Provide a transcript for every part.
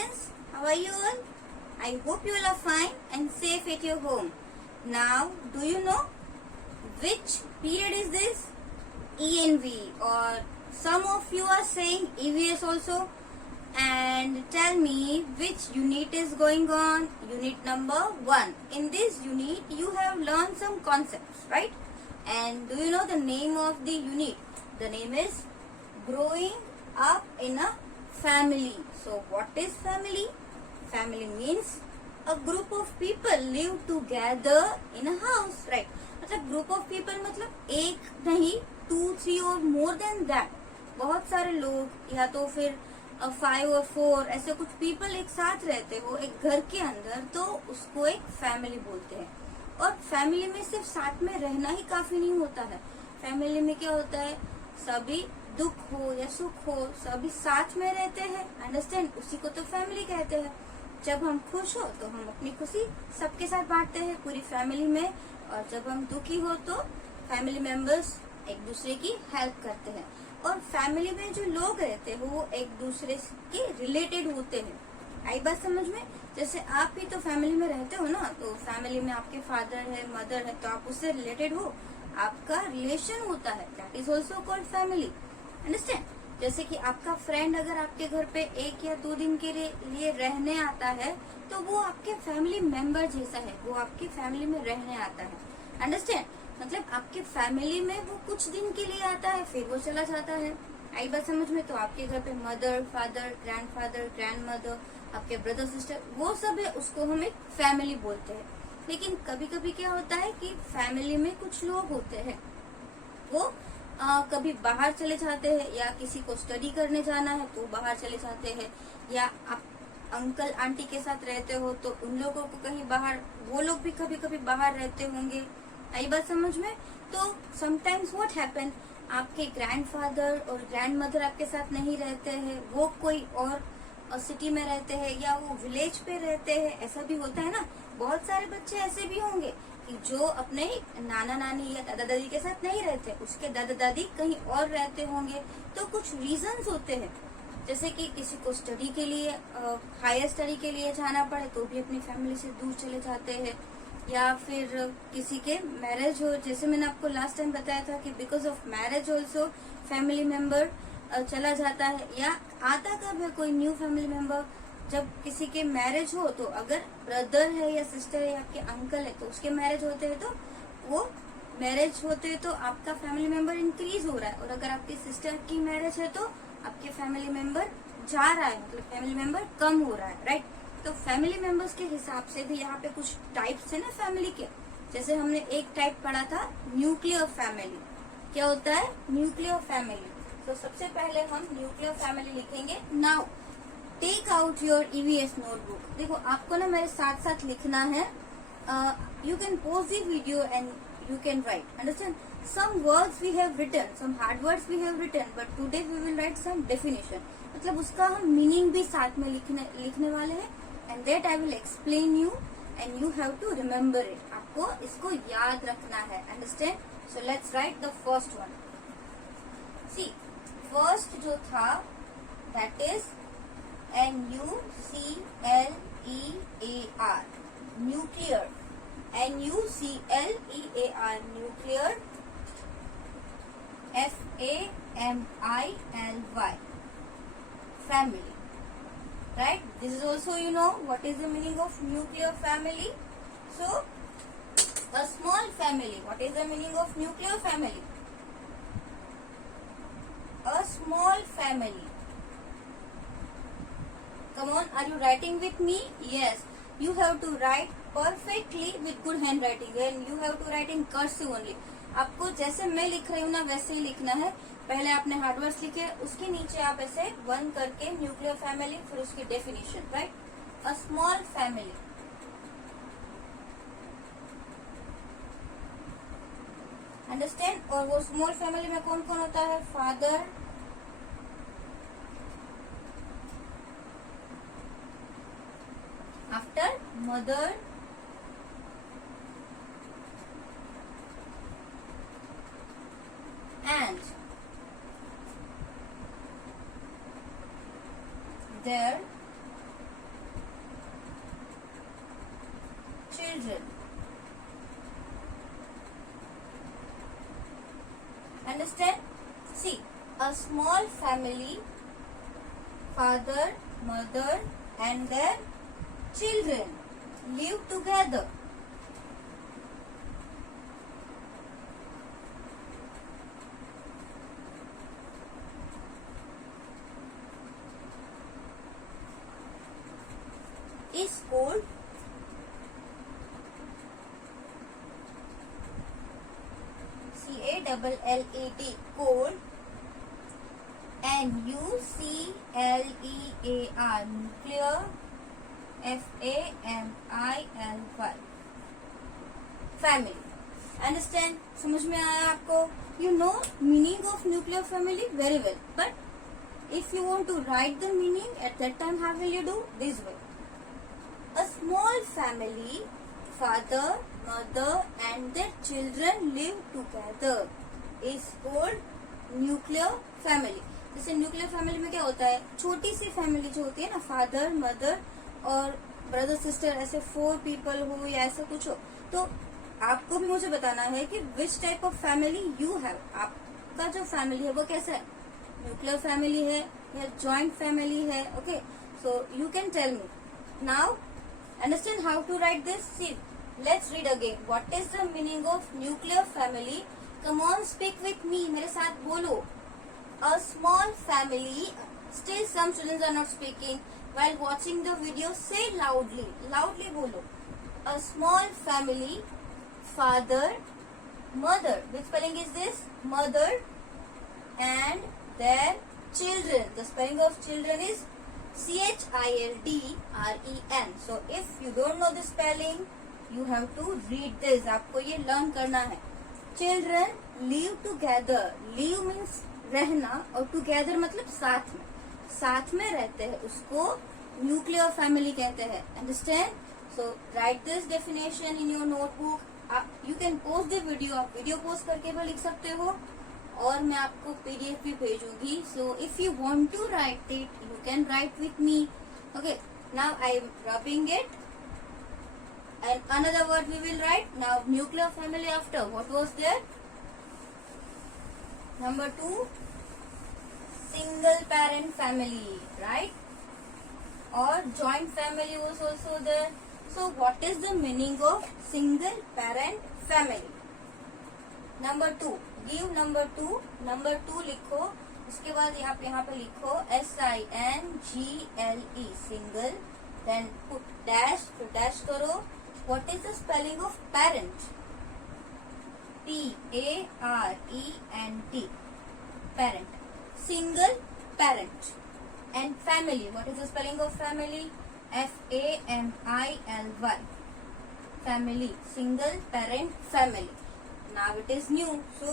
students, how are you all? I hope you all are fine and safe at your home. Now, do you know which period is this? ENV, or some of you are saying EVS also. And tell me which unit is going on. Unit number 1. In this unit you have learned some concepts, right? And do you know the name of the unit? The name is Growing Up in a Family. So what is family? Family means a group of people live together in a house, right? मतलब group of people मतलब एक नहीं, 2, 3 और more than that. बहुत सारे लोग या तो फिर 5 और 4 ऐसे कुछ पीपल एक साथ रहते हो एक घर के अंदर, तो उसको एक फैमिली बोलते हैं. और फैमिली में सिर्फ साथ में रहना ही काफी नहीं होता है. फैमिली में क्या होता है, सभी दुख हो या सुख हो सभी साथ में रहते हैं. अंडरस्टैंड? उसी को तो फैमिली कहते हैं. जब हम खुश हो तो हम अपनी खुशी सबके साथ बांटते हैं पूरी फैमिली में, और जब हम दुखी हो तो फैमिली मेंबर्स एक दूसरे की हेल्प करते हैं. और फैमिली में जो लोग रहते हैं वो एक दूसरे के रिलेटेड होते हैं. आई बात समझ में? जैसे आप ही तो फैमिली में रहते हो ना, तो फैमिली में आपके फादर है, मदर है, तो आप उससे रिलेटेड हो, आपका रिलेशन होता है. That is also called family. Understand? जैसे कि आपका फ्रेंड अगर आपके घर पे 1 या 2 दिन के लिए रहने आता है, तो वो आपके फैमिली मेंबर जैसा है, वो आपकी फैमिली में रहने आता है. अंडरस्टैंड? मतलब आपके फैमिली में वो कुछ दिन के लिए आता है, फिर वो चला जाता है. आई बात समझ में? तो आपके घर पे मदर, फादर, ग्रैंडफादर, ग्रैंडमदर, आपके ब्रदर, सिस्टर, वो सब है, उसको हम एक फैमिली बोलते हैं. लेकिन कभी कभी क्या होता है कि फैमिली में कुछ लोग होते हैं, वो कभी बाहर चले जाते हैं, या किसी को स्टडी करने जाना है तो बाहर चले जाते हैं, या आप अंकल आंटी के साथ रहते हो तो उन लोगों को कहीं बाहर, वो लोग भी कभी कभी बाहर रहते होंगे. आई बात समझ में? तो समटाइम्स व्हाट हैपन, आपके ग्रैंडफादर और ग्रैंडमदर आपके साथ नहीं रहते हैं, वो कोई और सिटी में रहते हैं या वो विलेज पे रहते हैं. ऐसा भी होता है ना. बहुत सारे बच्चे ऐसे भी होंगे कि जो अपने नाना नानी या दादा दादी के साथ नहीं रहते, उसके दादा दादी कहीं और रहते होंगे. तो कुछ रीजंस होते हैं, जैसे कि किसी को स्टडी के लिए, हायर स्टडी के लिए जाना पड़े तो भी अपनी फैमिली से दूर चले जाते हैं, या फिर किसी के मैरिज हो, जैसे मैंने आपको लास्ट टाइम बताया था कि because of marriage also family member चला जाता है. या आता कब है कोई न्यू फैमिली मेंबर, जब किसी के मैरिज हो, तो अगर ब्रदर है या सिस्टर है या आपके अंकल है तो उसके मैरिज होते हैं, तो वो मैरिज होते हैं तो आपका फैमिली मेंबर इंक्रीज हो रहा है. और अगर आपकी सिस्टर की मैरिज है तो आपके फैमिली मेंबर जा रहा है, मतलब फैमिली मेंबर कम हो रहा है. राइट? तो फैमिली मेंबर्स के हिसाब से भी यहाँ पे कुछ टाइप्स है ना फैमिली के. जैसे हमने एक टाइप पढ़ा था न्यूक्लियर फैमिली. क्या होता है न्यूक्लियर फैमिली? तो सबसे पहले हम न्यूक्लियर फैमिली लिखेंगे. Now take out your EVS notebook. देखो आपको ना मेरे साथ साथ लिखना है. You can pause the video and you can write. Understand? Some words we have written, some hard words we have written, but today we will write some definition. मतलब उसका हम मीनिंग भी साथ में लिखने वाले हैं, and that I will explain you and you have to remember it. आपको इसको याद रखना है. Understand? So let's write the first one. See, first जो था that is NUCLEAR, nuclear. NUCLEAR, nuclear. FAMILY, family. Right? This is also, you know what is the meaning of nuclear family. So a small family. What is the meaning of nuclear family? A small family. Come on, are you writing with me? Yes. You have to write perfectly with good handwriting, and you have to write in cursive only. आपको जैसे मैं लिख रही हूँ ना वैसे ही लिखना है. पहले आपने हार्ड वर्ड्स लिखे, उसके नीचे आप ऐसे 1 करके न्यूक्लियर फैमिली, फिर उसकी definition. Right? A small family. Understand? और वो स्मॉल फैमिली में कौन कौन होता है? Father, after mother, and their children. Understand? See, a small family, father, mother and their children live together. Is called CALLAT, cold, NUCLEAR, nuclear, FAMILY, family. Understand? समझ में आया आपको? You know meaning of nuclear family very well, but if you want to write the meaning at that time, how will you do? This way. A small family, father, mother and their children live together is called nuclear family. जैसे nuclear family में क्या होता है, छोटी सी family जो होती है ना, फादर मदर और ब्रदर सिस्टर, ऐसे 4 पीपल हो या ऐसा कुछ हो, तो आपको भी मुझे बताना है कि which type of family you have. आपका जो फैमिली है वो कैसा है, न्यूक्लियर फैमिली है या जॉइंट फैमिली है. Okay, so you can tell me now. Understand how to write this? See, let's read again. What is the meaning of nuclear family? Come on, speak with me. मेरे साथ बोलो. A small family. Still some students are not speaking. While watching the video, say loudly. Loudly बोलो. A small family. Father, mother. Which spelling is this? Mother and their children. The spelling of children is CHILDREN. So if you don't know the spelling, you have to read this. आपको ये learn करना है. Children live together. Live means रहना और together मतलब साथ में. साथ में रहते हैं, उसको nuclear family कहते हैं. Understand? So write this definition in your notebook. You can post the video. आप वीडियो पोस्ट करके भी लिख सकते हो और मैं आपको PDF भी भेजूंगी. So if you want to write it, you can write with me. Okay, now I am rubbing it. And another word we will write. Now nuclear family after. What was there? Number 2, single parent family, right? Or joint family was also there. So what is the meaning of single parent family? Number 2. Give number 2. Number 2 लिखो. उसके बाद आप यहाँ पे लिखो SINGLE, single. Then put dash. तो dash करो. What is the spelling of parent? PARENT. Parent. Single parent. And family. What is the spelling of family? FAMILY. Family. Single parent family. Now it is new. So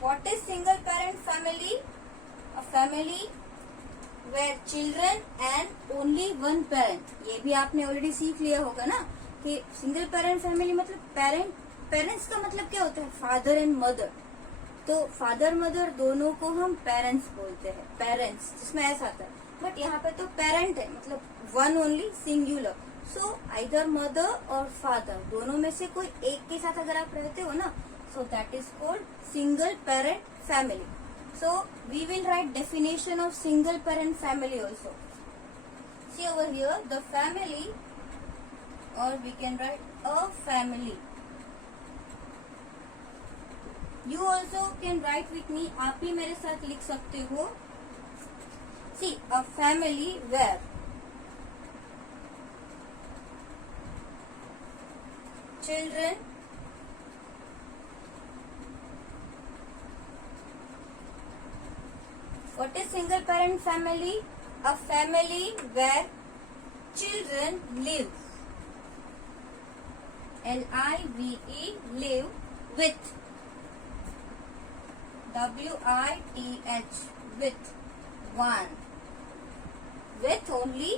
what is single parent family? A family where children and only one parent. ये भी आपने already सीख लिया होगा ना कि single parent family मतलब parents का मतलब क्या होता है, फादर एंड मदर. तो फादर मदर दोनों को हम पेरेंट्स बोलते हैं, पेरेंट्स जिसमें ऐसा आता है. बट यहाँ पे तो पेरेंट है मतलब one only, singular. So either mother और फादर दोनों में से कोई एक के साथ अगर आप रहते हो ना, so that is called single parent family. So we will write definition of single parent family also. See over here the family, or we can write a family. You also can write with me. आप भी मेरे साथ लिख सकते हो. See, a family where children what is single parent family? A family where children live. LIVE, live with. WITH, with one. With only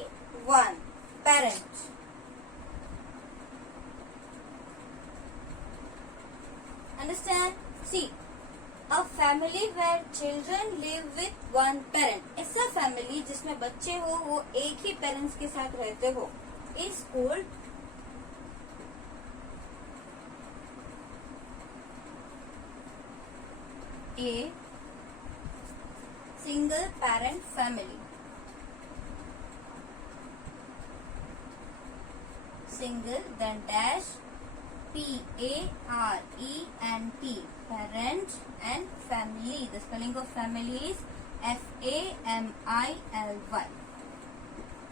one parent. Understand? See, a family where children live with one parent. ऐसा family जिसमें बच्चे हो वो एक ही parents के साथ रहते हो is called A single parent family. Single, then dash, P-A-R-E-N-T, parent and family. The spelling of family is F-A-M-I-L-Y.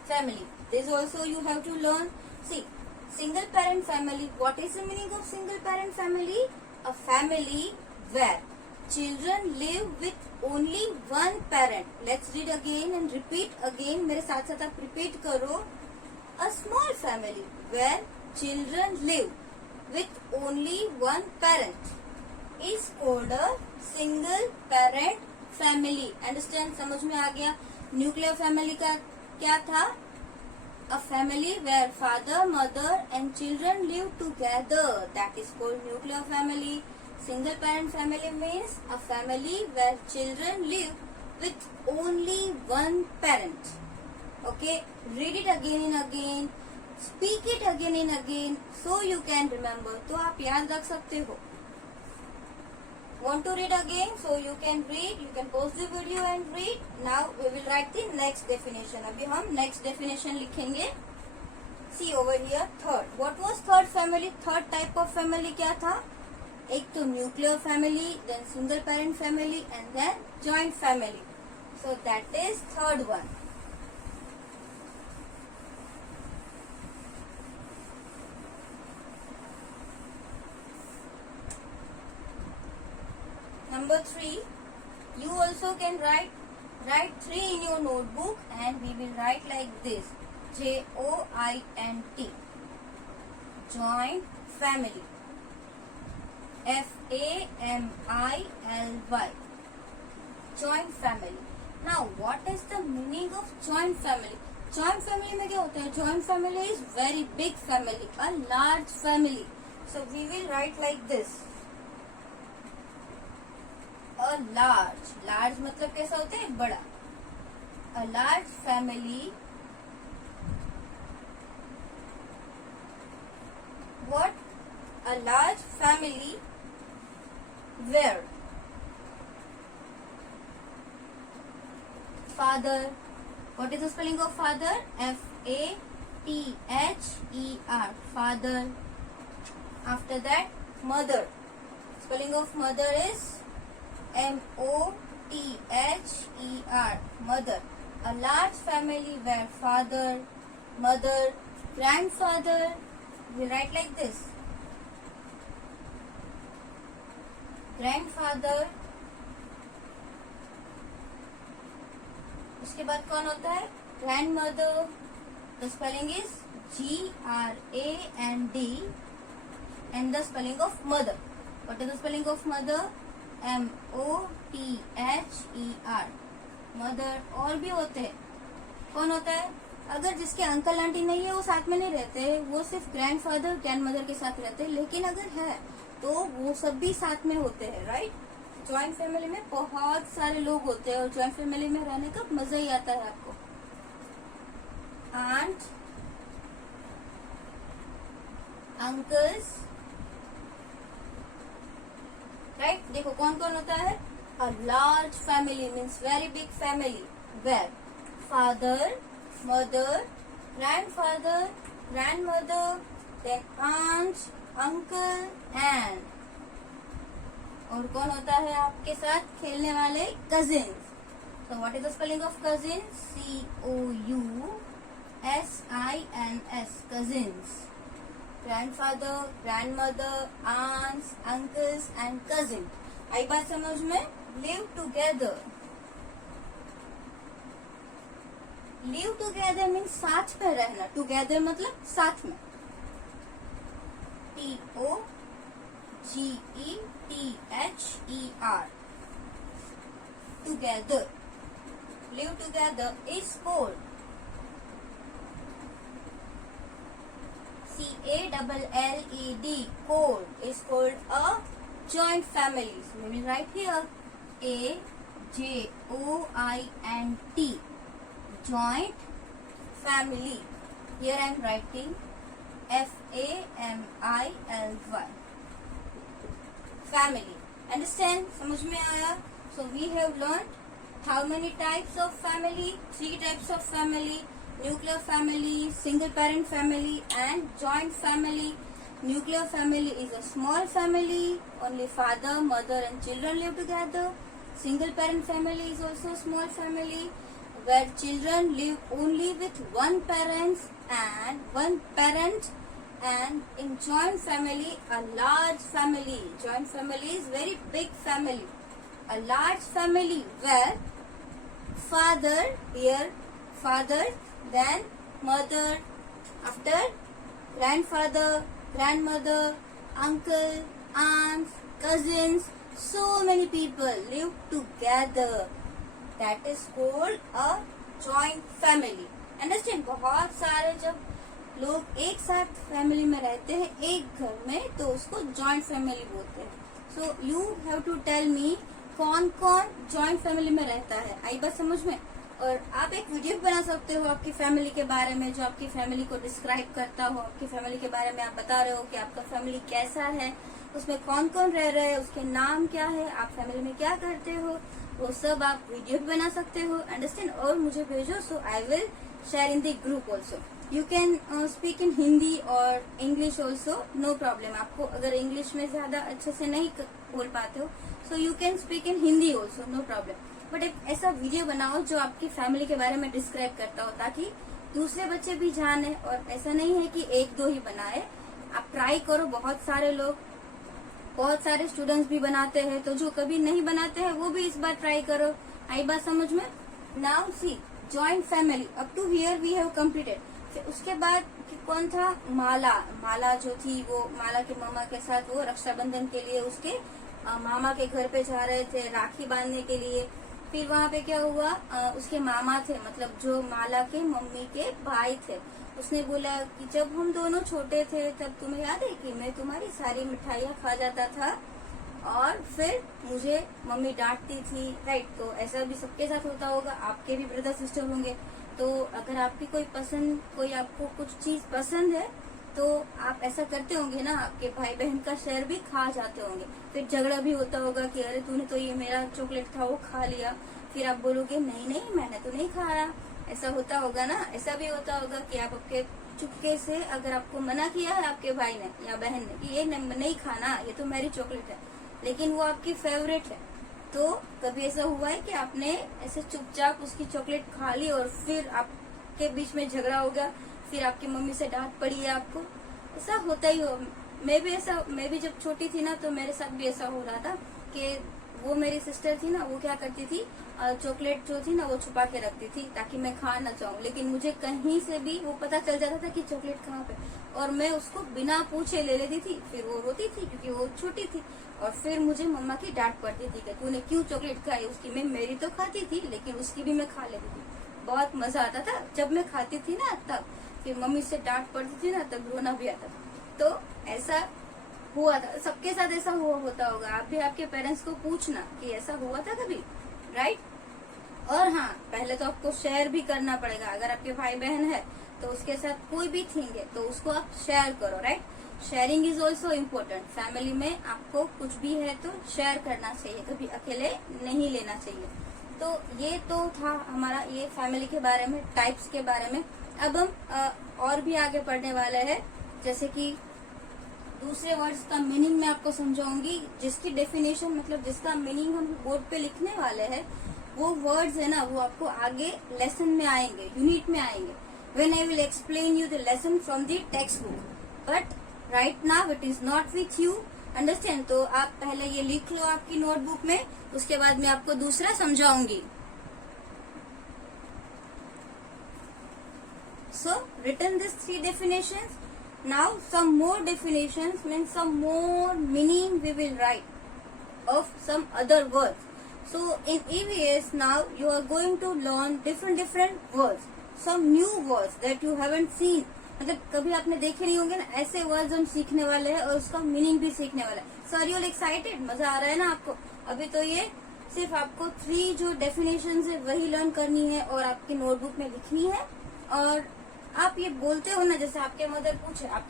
Family. This also you have to learn. See, single parent family. What is the meaning of single parent family? A family where children live with only one parent. Let's read again and repeat again. मेरे साथ साथ आप repeat करो. A small family where children live with only one parent is called a single parent family. Understand? समझ में आ गया? Nuclear family का क्या था? A family where father, mother and children live together. That is called nuclear family. Single parent family means a family where children live with only one parent. Okay, read it again and again, speak it again and again, so you can remember. तो आप याद रख सकते हो. Want to read again? So you can read. You can pause the video and read. Now we will write the next definition. अभी हम next definition लिखेंगे. See over here, third. What was third family? Third type of family क्या था? एक तो nuclear family, then single parent family, and then joint family. So that is third one. Number 3, you also can write 3 in your notebook, and we will write like this: J-O-I-N-T, joint family. F-A-M-I-L-Y, joint family. Now what is the meaning of joint family? Joint family में क्या होता है? Joint family is very big family, a large family. So we will write like this: a large मतलब कैसा होता है? बड़ा. A large family. What? A large family where father. What is the spelling of father? F-A-T-H-E-R, father. After that, mother. Spelling of mother is M-O-T-H-E-R, mother. A large family where father, mother, grandfather. We write like this: grandfather. उसके बाद कौन होता है? grandmother. The spelling is G-R-A-N-D, and the spelling of mother. What is the spelling of mother? M-O-T-H-E-R, mother. और भी होते हैं. कौन होता है? अगर जिसके अंकल आंटी नहीं है वो साथ में नहीं रहते, वो सिर्फ ग्रैंडफादर ग्रैंडमदर के साथ रहते हैं. लेकिन अगर है तो वो सब भी साथ में होते हैं. राइट? जॉइंट फैमिली में बहुत सारे लोग होते हैं और जॉइंट फैमिली में रहने का मजा ही आता है आपको. Aunt, uncles. राइट? देखो कौन कौन होता है? A large family means very big family where father, mother, grandfather, grandmother, then aunt, uncle, and और कौन होता है आपके साथ खेलने वाले? cousins. So what is the spelling of cousins? C-O-U-S-I-N-S, cousins. Grandfather, grandmother, aunts, uncles, and cousin. आई बात समझ में? Live together. Live together means साथ में रहना. टूगेदर मतलब साथ में. T-O-G-E-T-H-E-R, together. Live together is called C-A-L-L-E-D, cold, is called a joint family. So we will write here A-J-O-I-N-T, joint family. Here I am writing F-A-M-I-L-Y, family. Understand, समझ में आया? So we have learn how many types of family, 3 types of family, nuclear family, single parent family and joint family. Nuclear family is a small family, only father, mother and children live together. Single parent family is also a small family where children live only with one parent, and in joint family, a large family. Joint family is very big family. A large family where father, then mother, after grandfather, grandmother, uncle, aunts, cousins, so many people live together. That is called a joint family. Understand? बहुत सारे जब लोग एक साथ family में रहते हैं एक घर में तो उसको जॉइंट फैमिली बोलते हैं. So you have to tell me कौन कौन जॉइंट फैमिली में रहता है. आई बात समझ में? और आप एक वीडियो बना सकते हो आपकी फैमिली के बारे में जो आपकी फैमिली को डिस्क्राइब करता हो. आपकी फैमिली के बारे में आप बता रहे हो कि आपका फैमिली कैसा है, उसमें कौन कौन रह रहे हैं, उसके नाम क्या है, आप फैमिली में क्या करते हो, वो सब आप वीडियो भी बना सकते हो. अंडरस्टैंड? और मुझे भेजो. So I will share in the group also. You can speak in Hindi और इंग्लिश ऑल्सो, नो प्रॉब्लम. आपको अगर इंग्लिश में ज्यादा अच्छे से नहीं बोल पाते हो so you can speak in Hindi also, no problem. But एक ऐसा वीडियो बनाओ जो आपकी फैमिली के बारे में डिस्क्राइब करता हो ताकि दूसरे बच्चे भी जाने. और ऐसा नहीं है कि 1-2 ही बनाए, आप ट्राई करो. बहुत सारे स्टूडेंट्स भी बनाते हैं तो जो कभी नहीं बनाते हैं वो भी इस बार ट्राई करो. आई बात समझ में? Now see joint family up to here we have completed. फिर उसके बाद कौन था? माला जो थी वो माला के मामा के साथ वो रक्षाबंधन के लिए उसके मामा के घर पे जा रहे थे राखी बांधने के लिए. फिर वहाँ पे क्या हुआ, उसके मामा थे, मतलब जो माला के मम्मी के भाई थे. उसने बोला कि जब हम दोनों छोटे थे तब तुम्हें याद है कि मैं तुम्हारी सारी मिठाइयाँ खा जाता था और फिर मुझे मम्मी डांटती थी. राइट? तो ऐसा भी सबके साथ होता होगा, आपके भी ब्रदर सिस्टर होंगे. तो अगर आपकी कोई आपको कुछ चीज पसंद है तो आप ऐसा करते होंगे ना, आपके भाई बहन का शेयर भी खा जाते होंगे. फिर झगड़ा भी होता होगा कि अरे तूने तो ये मेरा चॉकलेट था वो खा लिया. फिर आप बोलोगे नहीं मैंने तो नहीं खाया. ऐसा होता होगा ना. ऐसा भी होता होगा कि आप आपके चुपके से अगर आपको मना किया है आपके भाई ने या बहन ने कि ये नहीं खाना, ये तो मेरी चॉकलेट है, लेकिन वो आपकी फेवरेट है. तो कभी ऐसा हुआ है कि आपने ऐसे चुपचाप उसकी चॉकलेट खा ली और फिर आपके बीच में झगड़ा हो गया, फिर आपकी मम्मी से डांट पड़ी है आपको? ऐसा होता ही हो. मैं भी जब छोटी थी ना तो मेरे साथ भी ऐसा हो रहा था कि वो मेरी सिस्टर थी ना, वो क्या करती थी, चॉकलेट जो थी ना वो छुपा के रखती थी ताकि मैं खा ना चाहूँ. लेकिन मुझे कहीं से भी वो पता चल जाता था कि चॉकलेट कहाँ पे, और मैं उसको बिना पूछे ले लेती थी. फिर वो रोती थी क्योंकि वो छोटी थी और फिर मुझे मम्मा की डांट पड़ती थी कि तूने क्यों चॉकलेट खाई उसकी. मैं मेरी तो खाती थी लेकिन उसकी भी मैं खा लेती थी. बहुत मजा आता था जब मैं खाती थी ना तब. फिर मम्मी से डांट पड़ती थी ना तब रोना भी आता था. तो ऐसा हुआ था, सबके साथ ऐसा होता होगा. आप भी आपके पेरेंट्स को पूछना कि ऐसा हुआ था कभी. राइट? और हाँ, पहले तो आपको शेयर भी करना पड़ेगा. अगर आपके भाई बहन है तो उसके साथ कोई भी थिंग है तो उसको आप शेयर करो. Right? Sharing is also important. Family में आपको कुछ भी है तो शेयर करना चाहिए, कभी अकेले नहीं लेना चाहिए. तो ये तो था हमारा ये फैमिली के बारे में, टाइप्स के बारे में. अब हम और भी आगे पढ़ने वाले हैं, जैसे कि दूसरे वर्ड्स का मीनिंग मैं आपको समझाऊंगी, जिसकी डेफिनेशन मतलब जिसका मीनिंग हम बोर्ड पे लिखने वाले हैं. वो वर्ड्स है ना वो आपको आगे लेसन में आएंगे, यूनिट में आएंगे. When I will explain you the lesson from the text book, but right now it is not with you. Understand? तो आप पहले ये लिख लो आपकी नोटबुक में, उसके बाद मैं आपको दूसरा समझाऊंगी. So written these 3 definitions. Now some more definitions means some more meaning we will write of some other words. So in EVS now you are going to learn different words, some new words that you haven't seen. मतलब कभी आपने देखे नहीं होंगे ना, ऐसे words हम सीखने वाले हैं और उसका मीनिंग भी सीखने वाला है. So are you all excited? मजा आ रहा है ना आपको? अभी तो ये सिर्फ आपको 3 जो डेफिनेशंस है वही लर्न करनी है और आपकी नोटबुक में लिखनी है. और आप ये बोलते हो ना, जैसे आपके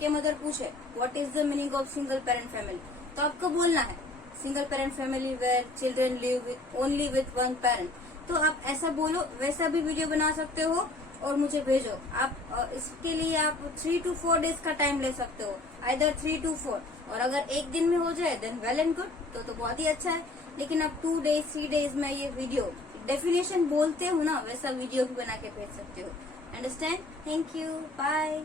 मदर पूछे what is the meaning of single parent family, तो आपको बोलना है single parent family where children live only with one parent, तो आप ऐसा बोलो, वैसा भी वीडियो बना सकते हो और मुझे भेजो। आप इसके लिए आप 3 to 4 डेज का टाइम ले सकते हो, आइदर 3 to 4, और अगर एक दिन में हो जाए देन वेल एंड गुड, तो बहुत ही अच्छा है। लेकिन आप 2 days 3 days में ये वीडियो डेफिनेशन बोलते हो ना, वैसा वीडियो भी बना के भेज सकते हो। अंडरस्टैंड? Thank you, bye.